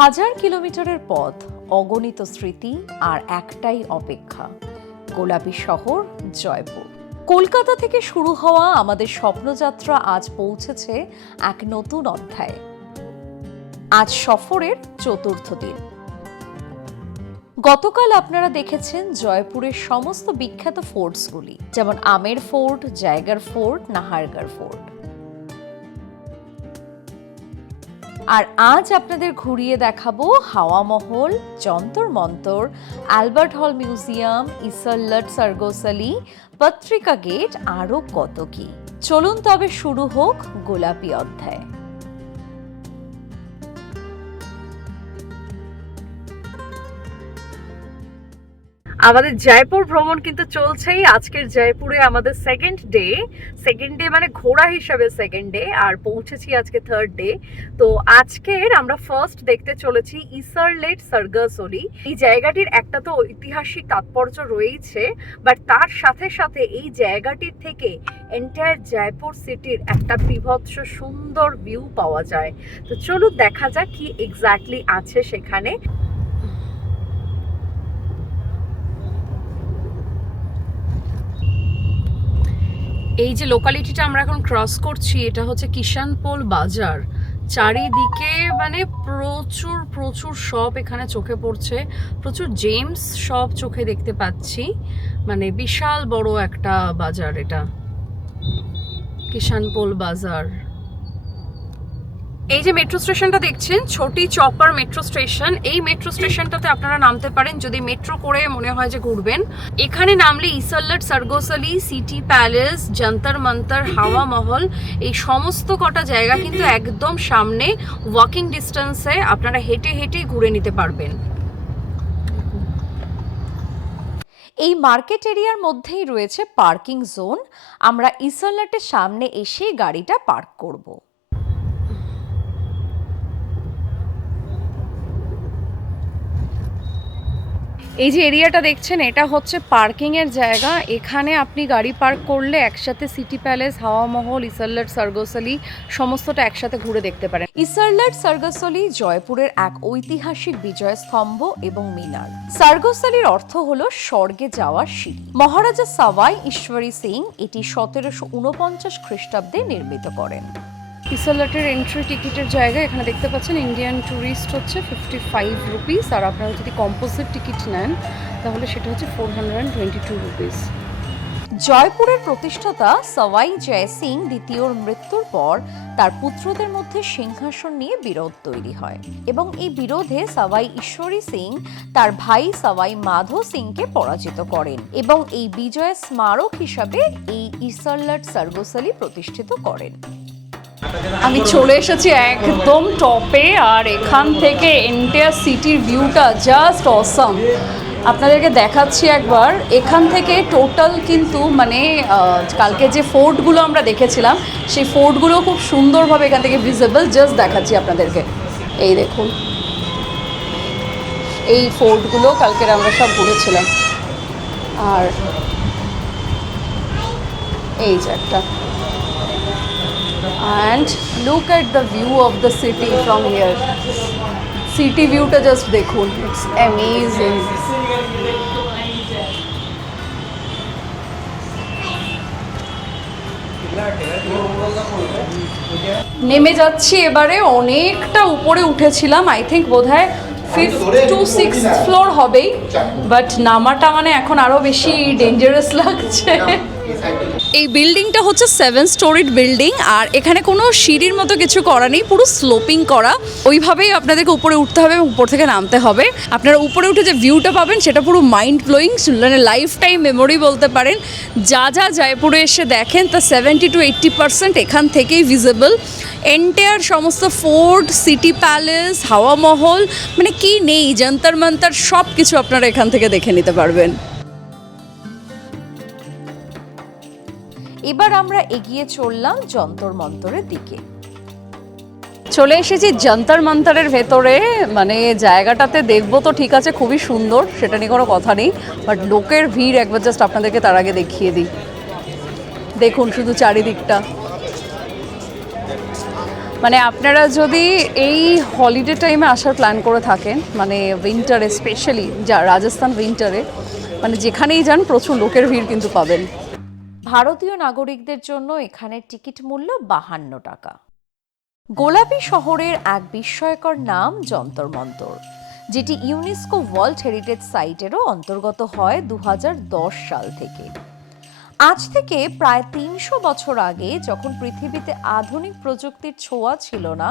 হাজার কিলোমিটারের পথ, অগণিত স্মৃতি আর একটাই অপেক্ষা, গোলাপী শহর জয়পুর। কলকাতা থেকে শুরু হওয়া আমাদের স্বপ্নযাত্রা আজ পৌঁছেছে এক নতুন অধ্যায়ে। আজ সফরের চতুর্থ দিন। গতকাল আপনারা দেখেছেন জয়পুরের সমস্ত বিখ্যাত ফোর্টসগুলি, যেমন আমের ফোর্ট, জায়গার ফোর্ট, নাহারগড় ফোর্ট। আর আজ আপনাদের ঘুরিয়ে দেখাবো হাওয়া মহল, যন্তর মন্তর, অ্যালবার্ট হল মিউজিয়াম, ইসরলট সার্গোসালি, পত্রিকা গেট, আরো কত কি। চলুন তবে শুরু হোক গোলাপী অধ্যায়। আমাদের জয়পুর ভ্রমণ কিন্তু চলছেই। আজকের জয়পুরে আমাদের সেকেন্ড ডে মানে ঘোরা হিসাবে সেকেন্ড ডে, আর পৌঁছেছি আজকে থার্ড ডে। তো আজকের আমরা ফার্স্ট দেখতে চলেছি ইসরলট সার্গোসালি। এই জায়গাটির একটা তো ঐতিহাসিক তাৎপর্য রয়েছে, বাট তার সাথে সাথে এই জায়গাটির থেকে এন্টায়ার জয়পুর সিটির একটা বিভৎস সুন্দর ভিউ পাওয়া যায়। তো চলুন দেখা যাক কি এক্স্যাক্টলি আছে সেখানে। এই যে লোকালিটিটা আমরা এখন ক্রস করছি, এটা হচ্ছে কিষানপোল বাজার। চারিদিকে মানে প্রচুর শপ এখানে চোখে পড়ছে, প্রচুর জেমস শপ চোখে দেখতে পাচ্ছি। মানে বিশাল বড় একটা বাজার এটা, কিষানপোল বাজার। এই যে মেট্রো স্টেশনটা দেখছেন, ছোটি চপার মেট্রো স্টেশন, এই মেট্রো স্টেশনটাতে আপনারা নামতে পারেন যদি মেট্রো করে মনে হয় যে ঘুরবেন। এখানে নামলে ইসরলট সার্গোসালি, সিটি প্যালেস, যন্তর মন্তর, হাওয়া মহল, এই সমস্ত কটা জায়গা কিন্তু একদম সামনে, ওয়াকিং ডিস্টেন্সে আপনারা হেঁটে হেঁটে ঘুরে নিতে পারবেন। এই মার্কেট এরিয়ার মধ্যেই রয়েছে পার্কিং জোন। আমরা ইসরলটের সামনে এসে গাড়িটা পার্ক করব। এই যে এরিয়াটা দেখছেন, এটা হচ্ছে পার্কিং এর জায়গা। এখানে আপনি গাড়ি পার্ক করলে একসাথে সিটি প্যালেস, হাওয়া মহল, ইসরলট সার্গোসালি সমস্তটা একসাথে ঘুরে দেখতে পারেন। ইসরলট সার্গোসালি জয়পুরের এক ঐতিহাসিক বিজয় স্তম্ভ এবং মিনার। সার্গোসালির অর্থ হলো স্বর্গে যাওয়ার সিঁড়ি। মহারাজা সাওয়াই ঈশ্বরী সিং এটি 1749 খ্রিস্টাব্দে নির্মিত করেন। ইসরলটের এন্ট্রি টিকিটের জায়গা এখানে দেখতে পাচ্ছেন, ইন্ডিয়ান ট্যুরিস্ট হচ্ছে 55 রুপিস, আর আপনারা যদি কম্পোজিট টিকিট নেন তাহলে সেটা হচ্ছে 422 রুপিস। জয়পুরের প্রতিষ্ঠাতা সওয়াই জয় সিং দ্বিতীয়র মৃত্যুর পর তার পুত্রদের মধ্যে সিংহাসন নিয়ে বিরোধ তৈরি হয়, এবং এই বিরোধে সওয়াই ঈশ্বরী সিং তার ভাই সওয়াই মাধো সিংকে পরাজিত করেন এবং এই বিজয় স্মারক হিসাবে এই ইসরলট সার্গোসালি প্রতিষ্ঠিত করেন। আমি চলে এসেছি একদম টপে, আর এখান থেকে এন্টায়ার সিটির ভিউটা জাস্ট অসাম। আপনাদেরকে দেখাচ্ছি একবার। এখান থেকে টোটাল কিন্তু মানে কালকে যে ফোর্টগুলো আমরা দেখেছিলাম সেই ফোর্টগুলো খুব সুন্দরভাবে এখান থেকে ভিজিবল। জাস্ট দেখাচ্ছি আপনাদেরকে, এই দেখুন এই ফোর্টগুলো কালকের আমরা সব ঘুরেছিলাম। আর এই যে একটা, and look at the view of the city from here. City view ta just dekhun, it's amazing. নেমে যাচ্ছি এবারে, অনেকটা উপরে উঠেছিলাম, আই থিঙ্ক বোধহয় 5th to 6th ফ্লোর হবেই, বাট নামাটা মানে এখন আরো বেশি ডেঞ্জারাস লাগছে। এই বিল্ডিংটা হচ্ছে 7 স্টোরিড বিল্ডিং, আর এখানে কোনো সিঁড়ির মতো কিছু করা নেই, পুরো স্লোপিং করা। ওইভাবেই আপনাদেরকে উপরে উঠতে হবে এবং উপর থেকে নামতে হবে। আপনারা উপরে উঠে যে ভিউটা পাবেন সেটা পুরো মাইন্ড ব্লোয়িং, মানে লাইফ টাইম মেমোরি বলতে পারেন। যা যা জয়পুরে এসে দেখেন তা 70 to 80% এখান থেকেই ভিজিবল। এন্টায়ার সমস্ত ফোর্ট, সিটি প্যালেস, হাওয়া মহল, মানে কি নেই, যন্তর মন্তর সব কিছু আপনারা এখান থেকে দেখে নিতে পারবেন। এবার আমরা এগিয়ে চললাম যন্তর মন্তরের দিকে। চলে এসেছি যন্তর মন্তরের ভেতরে। মানে জায়গাটাতে দেখবো তো ঠিক আছে, খুবই সুন্দর, সেটা নিয়ে কোনো কথা নেই, বাট লোকের ভিড় একবার জাস্ট আপনাদেরকে তার আগে দেখিয়ে দিই। দেখুন শুধু চারিদিকটা। মানে আপনারা যদি এই হলিডে টাইমে আসার প্ল্যান করে থাকেন, মানে উইন্টারে স্পেশালি, যা রাজস্থান উইন্টারে, মানে যেখানেই যান প্রচুর লোকের ভিড় কিন্তু পাবেন। ভারতীয় নাগরিকদের জন্য এখানে টিকিট মূল্য 52 টাকা। গোলাপি শহরের এক বিস্ময়কর নাম যন্তর মন্তর, যেটি ইউনেস্কো ওয়ার্ল্ড হেরিটেজ সাইটেরও অন্তর্গত হয় 2010 সাল থেকে। আজ থেকে প্রায় 300 বছর আগে, যখন পৃথিবীতে আধুনিক প্রযুক্তির ছোঁয়া ছিল না,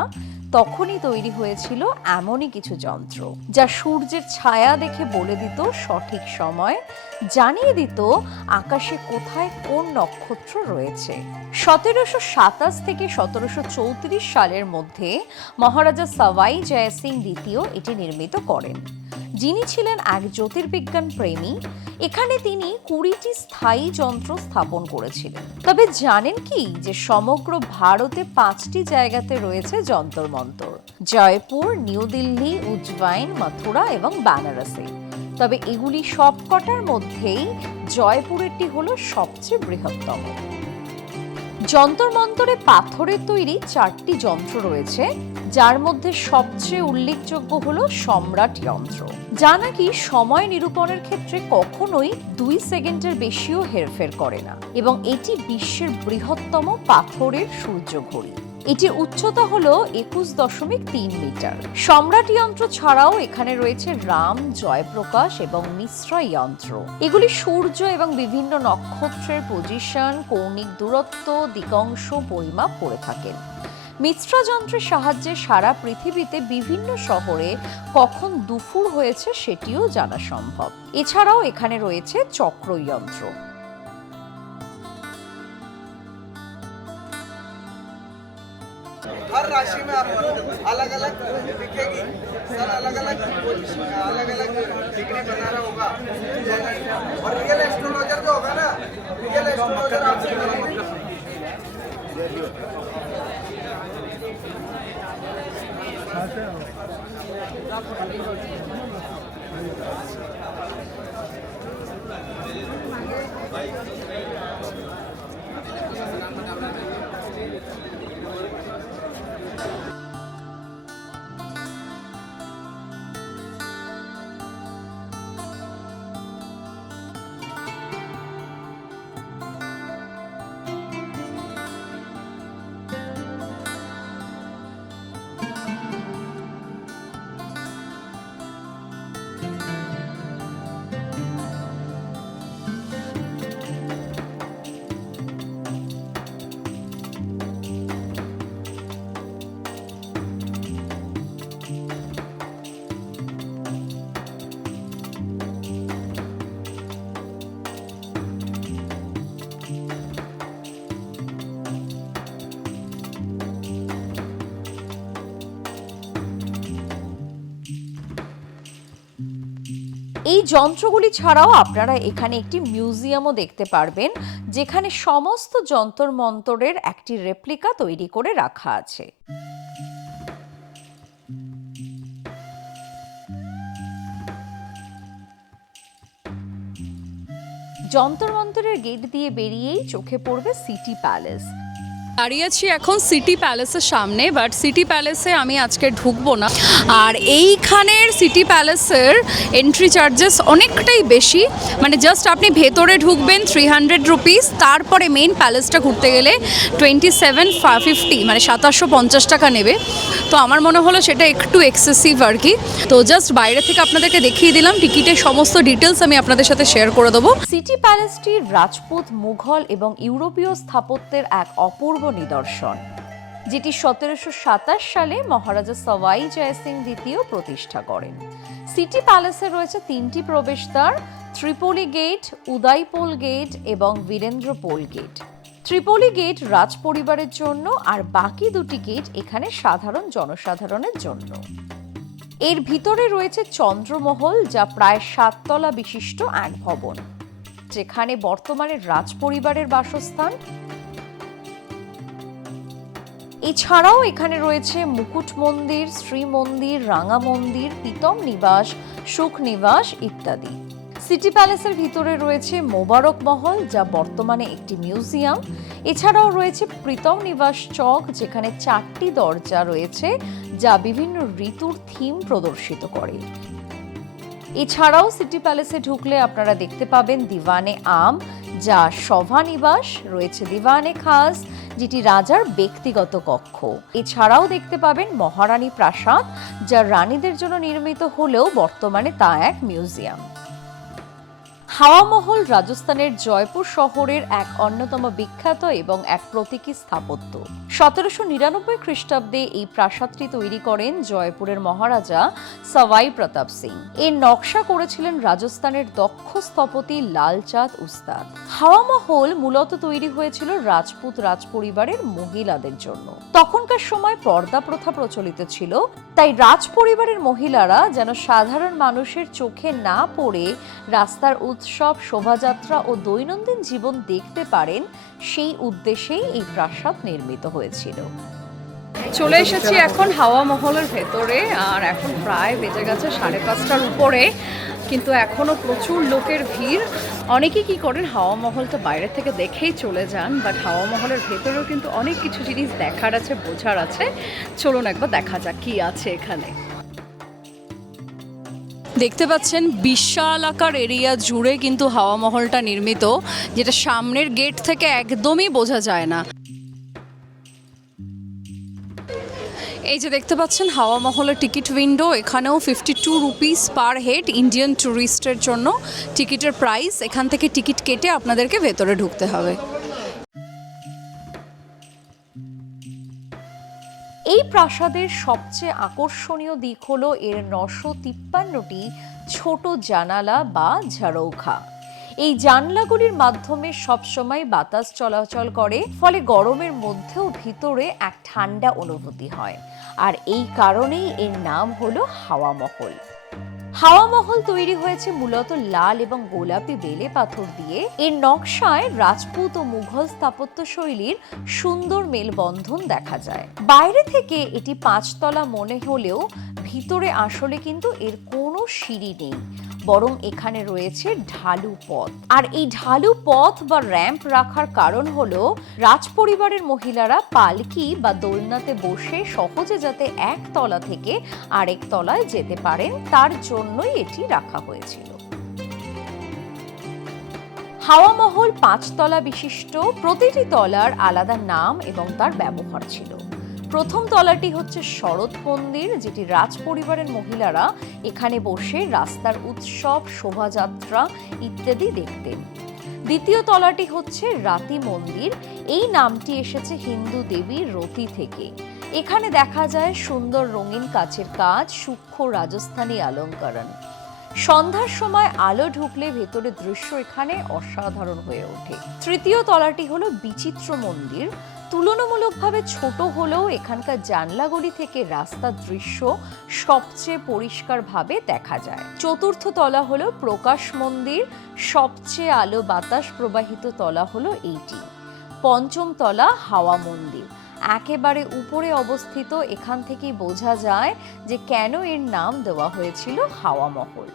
তখনই তৈরি হয়েছিল এমনই কিছু যন্ত্র, যা সূর্যের ছায়া দেখে বলে দিত সঠিক সময়, জানিয়ে দিত আকাশে কোথায় কোন নক্ষত্র রয়েছে। 1727 থেকে 1734 সালের মধ্যে মহারাজা সাওয়াই জয় সিং দ্বিতীয় এটি নির্মিত করেন, যিনি ছিলেন এক জ্যোতির্বিজ্ঞান প্রেমী। এখানে তিনি 20টি স্থায়ী যন্ত্র স্থাপন করেছিলেন। তবে জানেন কি যে সমগ্র ভারতে 5টি জায়গাতে রয়েছে যন্তর মন্তর: জয়পুর, নিউ দিল্লি, উজ্জয়িন, মথুরা এবং বেনারসে। তবে এগুলি সবকটার মধ্যেই জয়পুরেরটি হলো সবচেয়ে বৃহত্তম। যন্তর মন্তরে পাথরের তৈরি 4টি যন্ত্র রয়েছে, যার মধ্যে সবচেয়ে উল্লেখযোগ্য হলো সম্রাট যন্ত্র, যা নাকি সময় নিরূপণের ক্ষেত্রে কখনোই 2 সেকেন্ডের বেশিও হেরফের করে না, এবং এটি বিশ্বের বৃহত্তম পাথরের সূর্য ঘড়ি। এটির উচ্চতা হলো 21.3 মিটার। সম্রাট যন্ত্র ছাড়াও এখানে রয়েছে রাম, জয়প্রকাশ এবং মিশ্রা যন্ত্র। এগুলি সূর্য এবং বিভিন্ন নক্ষত্রের পজিশন, কৌণিক দূরত্ব, দিগাংশ পরিমাপ করে থাকেন। মিশ্রা যন্ত্রের সাহায্যে সারা পৃথিবীতে বিভিন্ন শহরে কখন দুপুর হয়েছে সেটিও জানা সম্ভব। এছাড়াও এখানে রয়েছে চক্র যন্ত্র। हर राशि में आपको अलग अलग दिखेगी सर, अलग अलग पोजीशन, अलग अलग डिग्री बना रहा होगा। और रियल एस्ट्रोलॉजर जो होगा ना, रियल एस्ट्रोलॉजर आपसे এই যন্ত্রগুলি ছাড়াও আপনারা এখানে একটি মিউজিয়ামও দেখতে পারবেন, যেখানে সমস্ত যন্তর মন্তরের একটি রেপ্লিকা তৈরি করে রাখা আছে। যন্তর মন্তরের গেট দিয়ে বেরিয়েই চোখে পড়বে সিটি প্যালেস। দাঁড়িয়ে আছি এখন সিটি প্যালেসের সামনে, বাট সিটি প্যালেসে আমি আজকে ঢুকবো না। আর এইখানের সিটি প্যালেসের এন্ট্রি চার্জেস অনেকটাই বেশি, মানে জাস্ট আপনি ভেতরে ঢুকবেন 300 রুপিস, তারপরে মেইন প্যালেসটা ঘুরতে গেলে 2750, মানে 2750 টাকা নেবে। তো আমার মনে হলো সেটা একটু এক্সেসিভ আর কি। তো জাস্ট বাইরে থেকে আপনাদেরকে দেখিয়ে দিলাম, টিকিটের সমস্ত ডিটেলস আমি আপনাদের সাথে শেয়ার করে দেবো। সিটি প্যালেসটি রাজপুত, মুঘল এবং ইউরোপীয় স্থাপত্যের এক অপূর্ব নিদর্শন, যেটি 1727 সালে মহারাজা সাওয়াই জয় সিং দ্বিতীয় প্রতিষ্ঠা করেন। সিটি প্যালেসে রয়েছে 3টি প্রবেশদ্বার: ত্রিপলি গেট, উদয়পোল গেট এবং বীরেন্দ্রপোল গেট। ত্রিপলি গেট রাজ পরিবারের জন্য, আর বাকি 2টি গেট এখানে সাধারণ জনসাধারণের জন্য। এর ভিতরে রয়েছে চন্দ্রমহল, যা প্রায় 7 তলা বিশিষ্ট এক ভবন, যেখানে বর্তমানে রাজ পরিবারের বাসস্থান। এছাড়াও এখানে রয়েছে মুকুট মন্দির, শ্রী মন্দির, রাঙা মন্দির, প্রীতম নিবাস, সুখ নিবাস ইত্যাদি। সিটি প্যালেসের ভিতরে রয়েছে মোবারক মহল, যা বর্তমানে একটি মিউজিয়াম। এছাড়াও রয়েছে প্রীতম নিবাস চক, যেখানে 4টি দরজা রয়েছে যা বিভিন্ন ঋতুর থিম প্রদর্শিত করে। এছাড়াও সিটি প্যালেসে ঢুকলে আপনারা দেখতে পাবেন দিওয়ানে আম, যা সভা নিবাস, রয়েছে দিওয়ানে খাস, যেটি রাজার ব্যক্তিগত কক্ষ। এছাড়াও দেখতে পাবেন মহারানী প্রাসাদ, যা রানীদের জন্য নির্মিত হলেও বর্তমানে তা এক মিউজিয়াম। হাওয়া মহল রাজস্থানের জয়পুর শহরের এক অন্যতম বিখ্যাত এবং এক প্রতীকী স্থাপত্য। 1799 খ্রিস্টাব্দে এই প্রাসাদটি তৈরি করেন জয়পুরের মহারাজা সওয়াই প্রতাপ সিং। এর নকশা করেছিলেন রাজস্থানের দক্ষ স্থপতি লালচাঁদ উস্তাদ। হাওয়া মহল মূলত তৈরি হয়েছিল রাজপুত রাজপরিবারের মহিলাদের জন্য। তখনকার সময় পর্দা প্রথা প্রচলিত ছিল, তাই রাজপরিবারের মহিলারা যেন সাধারণ মানুষের চোখে না পড়ে রাস্তার উৎসব, শোভাযাত্রা ও দৈনন্দিন জীবন দেখতে পারেন, সেই উদ্দেশ্যেই এই প্রাসাদ নির্মিত হয়েছিল। চলে এসেছি এখন হাওয়া মহলের ভেতরে, আর এখন প্রায় বেজে গেছে 5:30টার উপরে, কিন্তু এখনো প্রচুর লোকের ভিড়। অনেকেই কি করেন, হাওয়া মহলটা বাইরে থেকে দেখেই চলে যান, বাট হাওয়া মহলের ভেতরেও কিন্তু অনেক কিছু জিনিস দেখার আছে, বোঝার আছে। চলুন একবার দেখা যাক কি আছে এখানে। দেখতে পাচ্ছেন বিশাল আকার এরিয়া জুড়ে কিন্তু হাওয়া মহলটা নির্মিত, যেটা সামনের গেট থেকে একদমই বোঝা যায় না। এই যে দেখতে পাচ্ছেন হাওয়া মহলের টিকিট উইন্ডো, এখানেও 52 রুপিস পার হেড ইন্ডিয়ান ট্যুরিস্টের জন্য টিকিটের প্রাইস। এখান থেকে টিকিট কেটে আপনাদেরকে ভেতরে ঢুকতে হবে। এই প্রাসাদের সবচেয়ে আকর্ষণীয় দিক হলো এর 953টি ছোট জানালা বা ঝাড়ৌখা। এই জানলাগুলির মাধ্যমে সবসময় বাতাস চলাচল করে, ফলে গরমের মধ্যেও ভিতরে এক ঠান্ডা অনুভূতি হয়, আর এই কারণেই এর নাম হলো হাওয়া মহল। হাওয়া মহল তৈরি হয়েছে মূলত লাল এবং গোলাপি বেলে পাথর দিয়ে। এর নকশায় রাজপুত ও মুঘল স্থাপত্য শৈলীর সুন্দর মেলবন্ধন দেখা যায়। বাইরে থেকে এটি 5 তলা মনে হলেও ভিতরে আসলে কিন্তু এর কোনো সিঁড়ি নেই, বরং এখানে রয়েছে ঢালু পথ। আর এই ঢালু পথ বা র্যাম্প রাখার কারণ হলো রাজপরিবারের মহিলারা পালকি বা দোলনাতে বসে সহজে যাতে এক তলা থেকে আরেক তলায় যেতে পারেন, তার জন্যই এটি রাখা হয়েছিল। হাওয়া মহল 5 তলা বিশিষ্ট, প্রতিটি তলার আলাদা নাম এবং তার ব্যবহার ছিল। প্রথম তলাটি হচ্ছে শরৎ মন্দির, যেটি রাজপরিবারের মহিলারা এখানে বসে রাস্তার উৎসব, শোভাযাত্রা ইত্যাদি দেখতেন। দ্বিতীয় তলাটি হচ্ছে রাতি মন্দির। এই নামটি এসেছে হিন্দু দেবী রতি থেকে। এখানে দেখা যায় সুন্দর রঙিন কাচের কাজ, সূক্ষ্ম রাজস্থানী অলঙ্করণ। সন্ধ্যার সময় আলো ঢুকলে ভেতরে দৃশ্য এখানে অসাধারণ হয়ে ওঠে। তৃতীয় তলাটি হলো বিচিত্র মন্দির। তুলনামূলকভাবে ছোট হলেও এখানকার জানলাগুলি থেকে রাস্তার দৃশ্য সবচেয়ে পরিষ্কারভাবে দেখা যায়। চতুর্থ তলা হলো প্রকাশ মন্দির। সবচেয়ে আলো বাতাস প্রবাহিত তলা হলো এইটি। পঞ্চম তলা হাওয়া মন্দির, একেবারে উপরে অবস্থিত। এখান থেকেই বোঝা যায় যে কেন এর নাম দেওয়া হয়েছিল হাওয়া মহল।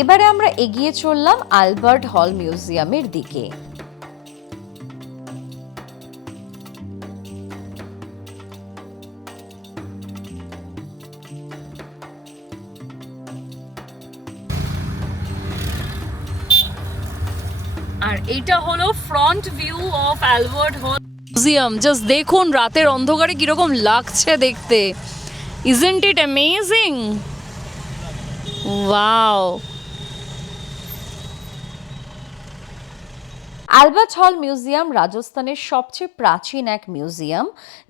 এবারে আমরা এগিয়ে চললাম আলবার্ট হল মিউজিয়ামের দিকে। আর এইটা হলো ফ্রন্ট ভিউ অফ আলবার্ট হল মিউজিয়াম। জাস্ট দেখুন রাতের অন্ধকারে কিরকম লাগছে দেখতে। Isn't it amazing? Wow! Albert হল মিউজিয়াম রাজস্থানের সবচেয়ে প্রাচীন এক মিউজিয়াম,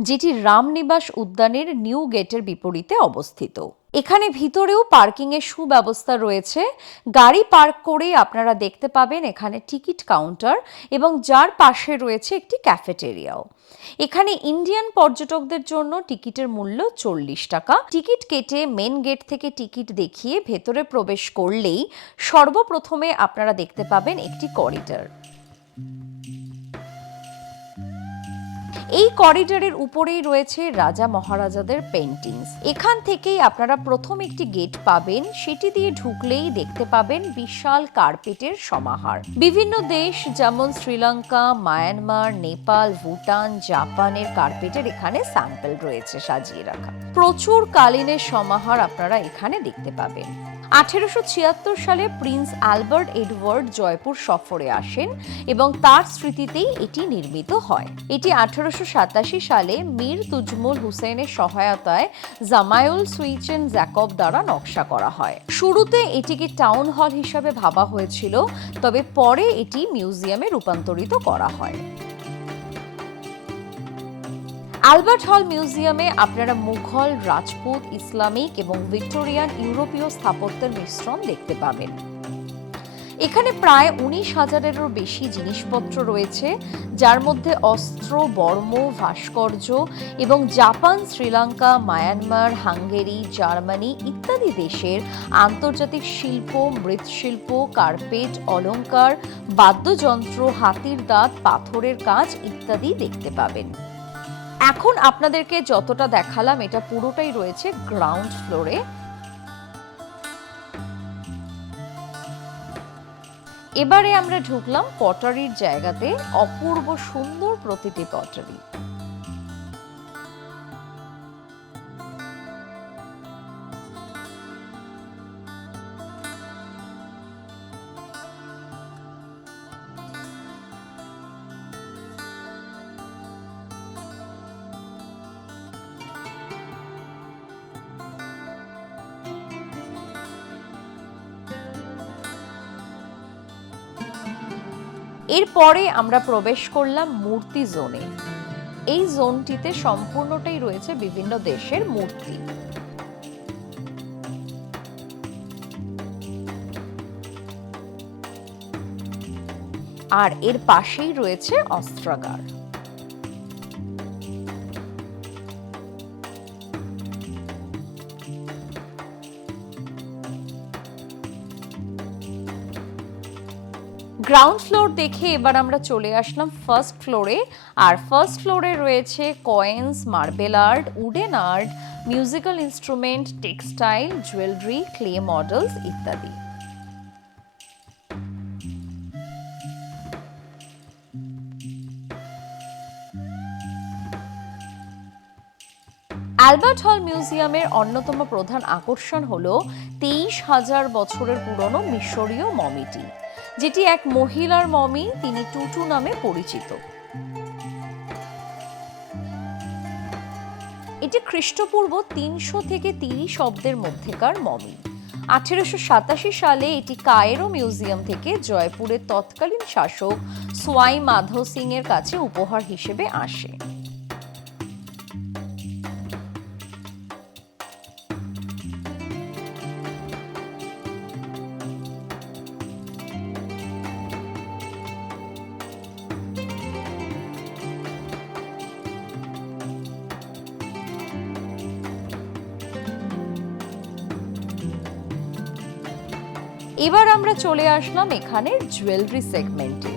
যেটি রামনিবাস উদ্যানের নিউ গেটের বিপরীতে অবস্থিত। এখানে ভিতরেও পার্কিং এর সুব্যবস্থা রয়েছে। গাড়ি পার্ক করে আপনারা দেখতে পাবেন এখানে টিকিট কাউন্টার এবং যার পাশে রয়েছে একটি ক্যাফেটেরিয়াও। এখানে ইন্ডিয়ান পর্যটকদের জন্য টিকিটের মূল্য 40 টাকা। টিকিট কেটে মেন গেট থেকে টিকিট দেখিয়ে ভেতরে প্রবেশ করলেই সর্বপ্রথমে আপনারা দেখতে পাবেন একটি করিডর। এই করিডরের উপরেই রয়েছে রাজা মহারাজাদের পেন্টিংস। এখান থেকেই আপনারা প্রথম একটি গেট পাবেন, সেটি দিয়ে ঢুকলেই দেখতে পাবেন বিশাল কার্পেটের সমাহার। বিভিন্ন দেশ যেমন শ্রীলঙ্কা, মায়ানমার, নেপাল, ভুটান, জাপানের কার্পেটের এখানে স্যাম্পল রয়েছে সাজিয়ে রাখা। প্রচুর কালিনের সমাহার আপনারা এখানে দেখতে পাবেন। 1876 সালে প্রিন্স অ্যালবার্ট এডওয়ার্ড জয়পুর সফরে আসেন এবং তার স্মৃতিতেই এটি নির্মিত হয়। এটি 1887 সালে মীর তুজমুল হুসেনের সহায়তায় জামায়ুল সুইচেন জ্যাকব দ্বারা নকশা করা হয়। শুরুতে এটিকে টাউন হল হিসাবে ভাবা হয়েছিল, তবে পরে এটি মিউজিয়ামে রূপান্তরিত করা হয়। অ্যালবার্ট হল মিউজিয়ামে আপনারা মুঘল, রাজপুত, ইসলামিক এবং ভিক্টোরিয়ান ইউরোপীয় স্থাপত্যের মিশ্রণ দেখতে পাবেন। এখানে প্রায় 19,000-এরও বেশি জিনিসপত্র রয়েছে, যার মধ্যে অস্ত্র, বর্ম, ভাস্কর্য এবং Japan, Sri Lanka, Myanmar, Hungary, Germany ইত্যাদি দেশের আন্তর্জাতিক শিল্প, মৃৎশিল্প, কার্পেট, অলংকার, বাদ্যযন্ত্র, হাতির দাঁত, পাথরের কাজ ইত্যাদি দেখতে পাবেন। এখন আপনাদেরকে যতটা দেখালাম এটা পুরোটাই রয়েছে গ্রাউন্ড ফ্লোরে। এবারে আমরা ঢুকলাম পটারির জায়গাতে। অপূর্ব সুন্দর প্রতিটি পটারি। এরপরে আমরা প্রবেশ করলাম মূর্তি জোনে। এই জোনটিতে সম্পূর্ণটাই রয়েছে বিভিন্ন দেশের মূর্তি। আর এর পাশেই রয়েছে অস্ত্রাগার। গ্রাউন্ড ফ্লোর দেখে এবার আমরা চলে আসলাম ফার্স্ট ফ্লোরে। আর ফার্স্ট ফ্লোরে রয়েছে coins, marble art, wooden art, musical instrument, textile, jewellery, clay models ইত্যাদি। অ্যালবার্ট হল মিউজিয়ামের অন্যতম প্রধান আকর্ষণ হল 23,000 বছরের পুরনো মিশরীয় মমিটি, যেটি এক মহিলার মমি, তিনি টুটু নামে পরিচিত। এটি খ্রিস্টপূর্ব 300 থেকে 30 অব্দের মধ্যেকার মমি। 1887 সালে এটি কায়রো মিউজিয়াম থেকে জয়পুরের তৎকালীন শাসক সোয়াই মাধো সিং এর কাছে উপহার হিসেবে আসে। এবার আমরা চলে আসলাম এখানের জুয়েলারি সেগমেন্টে।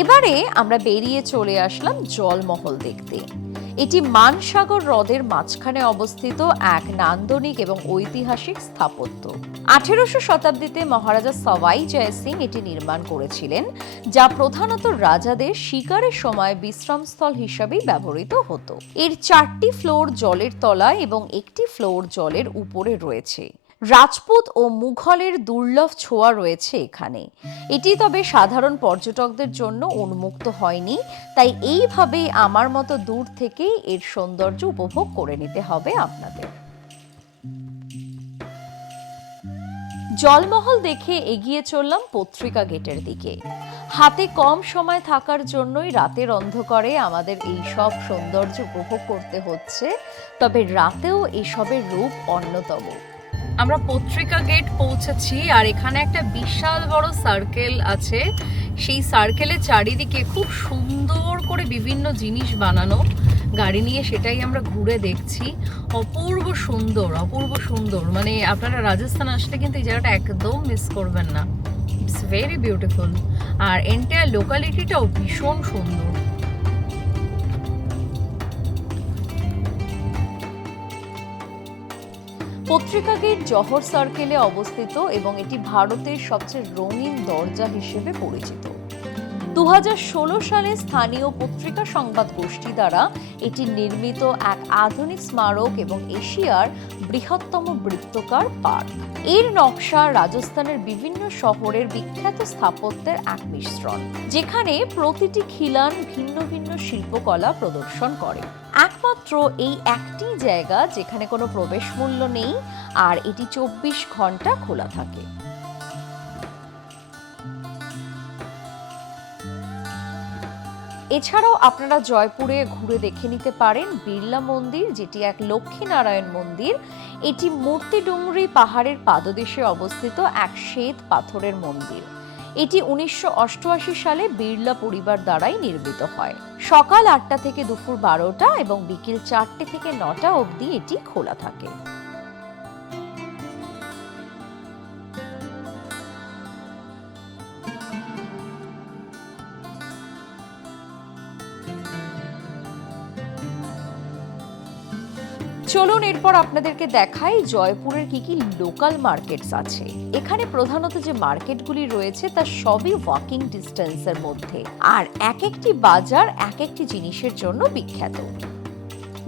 এবারে আমরা বেরিয়ে চলে আসলাম জলমহল দেখতে। এটি মানসাগর হ্রদের মাঝখানে অবস্থিত এক নান্দনিক এবং ঐতিহাসিক স্থাপত্য। 1800 শতাব্দীতে মহারাজা সওয়াই জয় সিং এটি নির্মাণ করেছিলেন, যা প্রধানত রাজাদের শিকারের সময় বিশ্রামস্থল হিসাবেই ব্যবহৃত হতো। এর 4টি ফ্লোর জলের তলায় এবং একটি ফ্লোর জলের উপরে রয়েছে। রাজপুত ও মুঘলের দুর্লভ ছোঁয়া রয়েছে এখানে। এটি তবে সাধারণ পর্যটকদের জন্য উন্মুক্ত হয়নি, তাই এইভাবেই আমার মতো দূর থেকেই এর সৌন্দর্য উপভোগ করে নিতে হবে আপনাদের। জলমহল দেখে এগিয়ে চললাম পত্রিকা গেটের দিকে। হাতে কম সময় থাকার জন্যই রাতের অন্ধকারে আমাদের এই সব সৌন্দর্য উপভোগ করতে হচ্ছে, তবে রাতেও এসবের রূপ অন্যতম। আমরা পত্রিকা গেট পৌঁছেছি, আর এখানে একটা বিশাল বড় সার্কেল আছে। সেই সার্কেলের চারিদিকে খুব সুন্দর করে বিভিন্ন জিনিস বানানো, গাড়ি নিয়ে সেটাই আমরা ঘুরে দেখছি। অপূর্ব সুন্দর, অপূর্ব সুন্দর। মানে আপনারা রাজস্থান আসলে কিন্তু এই জায়গাটা একদম মিস করবেন না। It's very beautiful. আর এন্টায়ার লোকালিটিটাও ভীষণ সুন্দর। পত্রিকা গেট জহর সার্কেলে অবস্থিত এবং এটি ভারতের সবচেয়ে রঙিন দরজা হিসেবে পরিচিত। 2016 সালে স্থানীয় পত্রিকা সংবাদ গোষ্ঠী দ্বারা এটি নির্মিত এক আধুনিক স্মারক এবং এশিয়ার বৃহত্তম বৃত্তাকার পার্ক। এর নকশা রাজস্থানের বিভিন্ন শহরের বিখ্যাত স্থাপত্যের এক মিশ্রণ, যেখানে প্রতিটি খিলান ভিন্ন ভিন্ন শিল্পকলা প্রদর্শন করে। একমাত্র এই একটি জায়গা যেখানে কোনো প্রবেশ মূল্য নেই, আর এটি 24 ঘন্টা খোলা থাকে। এছাড়াও আপনারা জয়পুরে ঘুরে দেখে নিতে পারেন বিড়লা মন্দির, যেটি এক লক্ষ্মীনারায়ণ মন্দির। এটি মূর্তিডুংরি পাহাড়ের পাদদেশে অবস্থিত এক শ্বেত পাথরের মন্দির। এটি 1988 সালে বিড়লা পরিবার দ্বারাই নির্মিত হয়। সকাল 8টা থেকে দুপুর 12টা এবং বিকেল 4টে থেকে 9টা অবধি এটি খোলা থাকে। চলুন এরপর আপনাদেরকে দেখাই জয়পুরের কি কি লোকাল মার্কেটস আছে। এখানে প্রধানত যে মার্কেটগুলি রয়েছে তা সবই ওয়াকিং ডিস্টেন্সের মধ্যে, আর এক একটি বাজার এক একটি জিনিসের জন্য বিখ্যাত।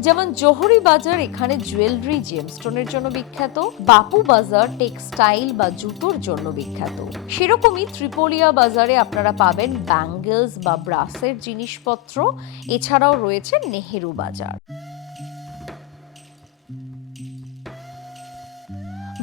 যেমন জোহরি বাজার এখানে জুয়েলারি জেমস্টোনের জন্য বিখ্যাত, বাপু বাজার টেক্সটাইল বা জুতোর জন্য বিখ্যাত। সেরকমই ত্রিপোলিয়া বাজারে আপনারা পাবেন ব্যাঙ্গেলস বা ব্রাসের জিনিসপত্র। এছাড়াও রয়েছে নেহেরু বাজার।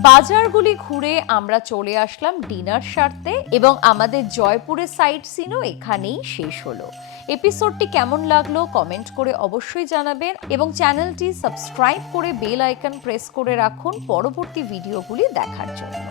বাজারগুলি ঘুরে আমরা চলে আসলাম ডিনার সারতে এবং আমাদের জয়পুরের সাইট সিনও এখানেই শেষ হলো। এপিসোডটি কেমন লাগলো কমেন্ট করে অবশ্যই জানাবেন এবং চ্যানেলটি সাবস্ক্রাইব করে বেল আইকন প্রেস করে রাখুন পরবর্তী ভিডিওগুলি দেখার জন্য।